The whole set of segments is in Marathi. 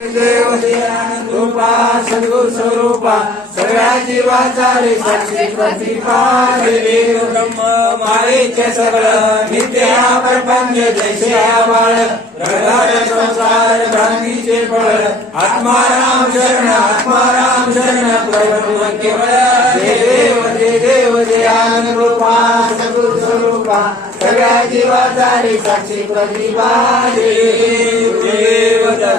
कृपा दयानंद स्वरूपा सगळ्या जीवाचा रे साक्षी प्रतिभा देव ब्रह्म मायेचे सगळं नित्य हा प्रपंच जैसे बाळ रगडाळ संसार भ्रांतीचे फळ आत्माराम शरण आत्माराम शरण प्रभू केवळ देव जय देव दयानंद रूपा सद्गुरु स्वरूपा सगळ्या जीवाचा रे साक्षी प्रतिपा देव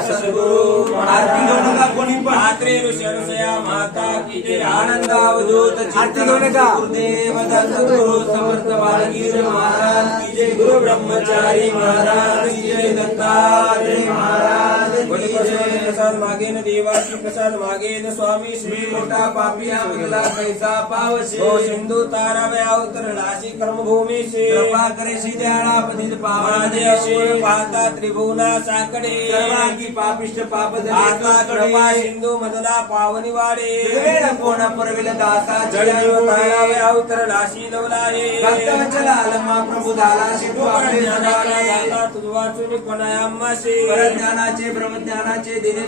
सद्गुरु आरती घेऊ नका कोणी पण. आत्रे ऋषया माता की आनंद अवधूत आरती घेऊ नका गुरुदेव दत्त गुरु समर्थ बाळगीर महाराज की जय. गुरु ब्रह्मचारी महाराज की जय. जय प्रसाद मागेन देवाची प्रसाद मागेन स्वामी श्री मोठा पापी आमला कैसा पावशे. हो सिंधू तारावे अवतरणाशी कर्मभूमी से कृपा करे सिद्धाळा पतित पावनादेशी पाहता त्रिभुवना साकडे. सर्वांगी पापिष्ट पाप आता कृपा सिंधू मधला पावनी वाडे. कोण परविल दासा जळीव ताळावे अवतरणाशी लवलाये भक्तवचला आलमा प्रभू दाला सिद्धू आपले जगाला तुझ वाचून कोणायामाशी परज्ञानाचे ब्रह्मज्ञानाचे दिने